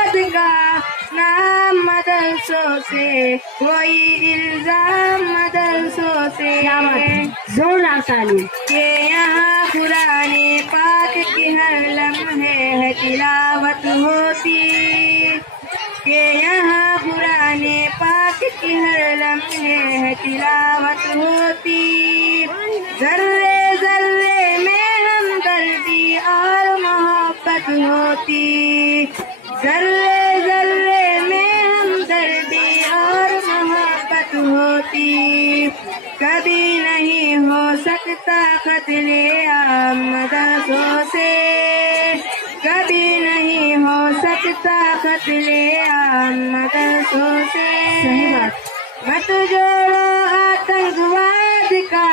आतंकवाद का नाम मदरसों से, कोई इल्जाम मदरसों से। जोरदार ताली। के यहाँ कुराने पाक की हर लम्हे है तिलावत होती, के यहाँ कुराने पाक की हर लम्हे है तिलावत होती। जर्रे जर्रे में हमदर्दी और मोहब्बत होती, जर्रे जर्रे में हमदर्दी और मोहब्बत होती। कभी नहीं हो सकता कत्ले आम मदरसों से, कभी नहीं हो सकता कत्ले आम मदरसों से। सही बात। मत जोड़ो आतंकवाद का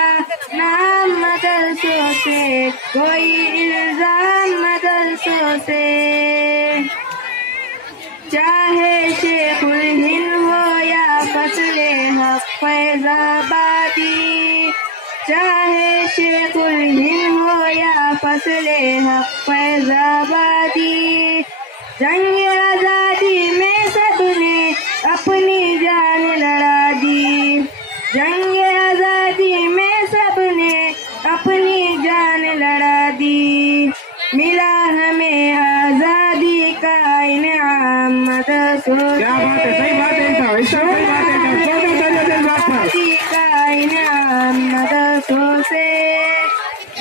नाम मदरसों से, कोई इल्जाम मदरसों से। चाहे शेखुल हिंद हो या फसले हक फैजाबादी, चाहे शेखुल हिंद हो या फसले हक फैजाबादी। जंग आजादी में सबने अपनी जान लड़ा दी, जंग आजादी में सबने अपनी जान लड़ा दी। मिला हमें आजादी का इनाम मदरसों से, क्या बात है, सही बात है, सही बात है। आजादी का इनाम मदरसों से।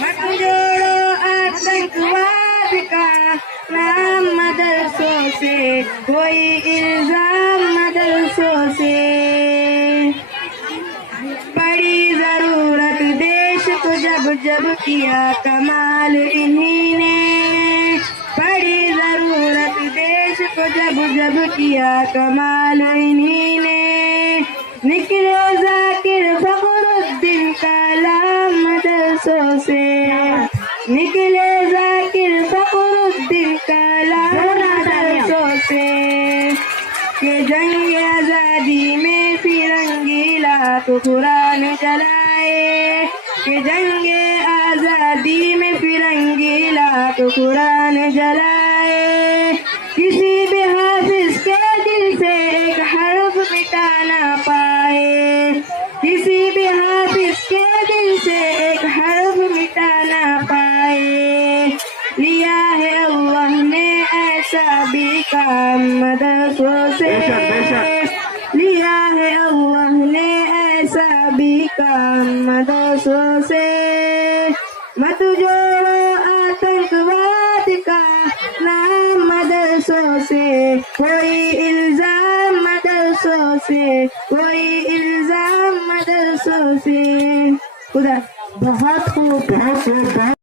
मत जोड़ो आतंकवाद का नाम मदरसों से, कोई इल्जाम मदरसों से। बड़ी जरूरत देश को जब जब किया कमाल इन्हीं ने, बड़ी जरूरत देश को जब जब किया कमाल इन्हीं ने। निकले जाकिर फखरुद्दीन कलाम मदरसों से, निकले जाकिर फखरुद्दीन कलाम मदरसों से। के जंग आजादी में फिरंगी लाख कुरान जलाए, के जंग आजादी में फिरंगी लाख कुरान जलाए। किसी भी हाफिज के दिल से एक हर्फ मिटा ना पाए, किसी भी हाफिज के दिल से एक हर्फ मिटा ना पाए। लिया है अल्लाह ने ऐसा भी काम मदरसों से, लिया है अल्लाह ने ऐसा भी काम मदरसों से। मत जोड़ो आतंकवाद का नाम मदरसों से, कोई इल्जाम मदरसों से, कोई इल्जाम मदरसों से। खुदा बहुत खूब, बहुत खूब।